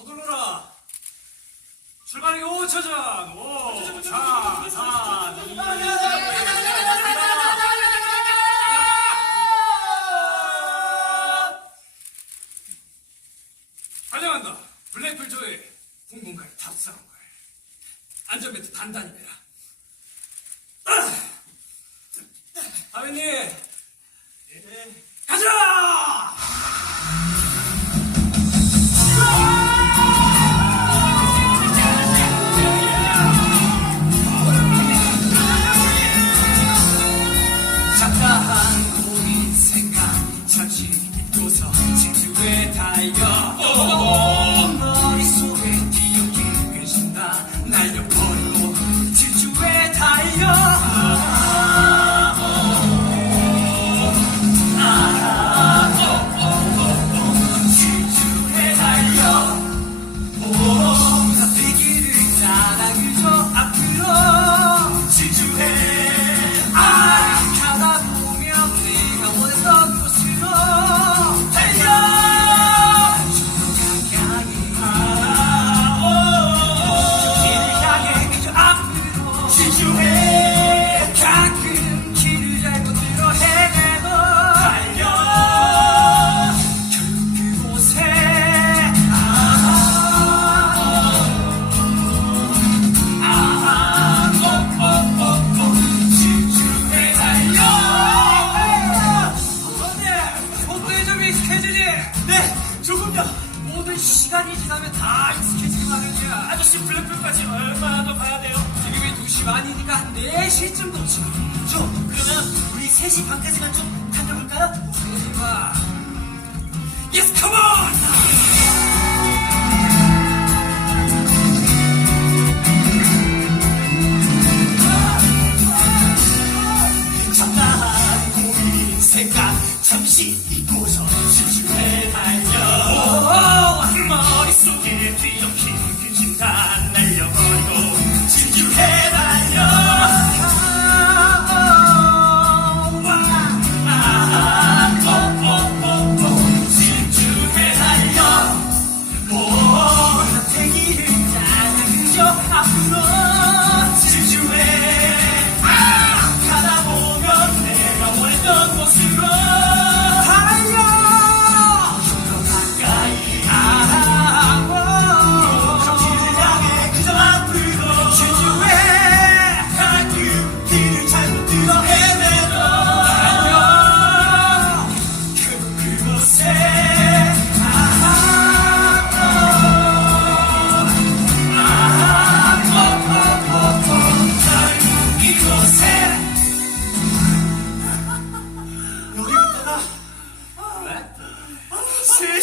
서둘러라. 출발이 5초 전. 5, 4, 4, 2, 환영한다. 블랙풀 조의 궁금가에 탑승한 걸. 안전벨트 단단히 매라. 하빈님, 어때? 속도에 좀 익숙해지니? 네 조금 더 모든 시간이 지나면 다 익숙해지기 마련이야 아저씨 블랙풀까지 얼마나 더 가야 돼요? 지금이 2시 반이니까 한 4시쯤 도착 저 그러면 우리 3시 반까지만 좀 달려볼까요? 3시 반 Yes, come!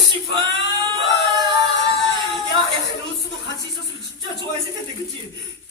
왜? 3시 반! 야, 야, 로스도 같이 있었으면 진짜 좋아했을 텐데, 그치?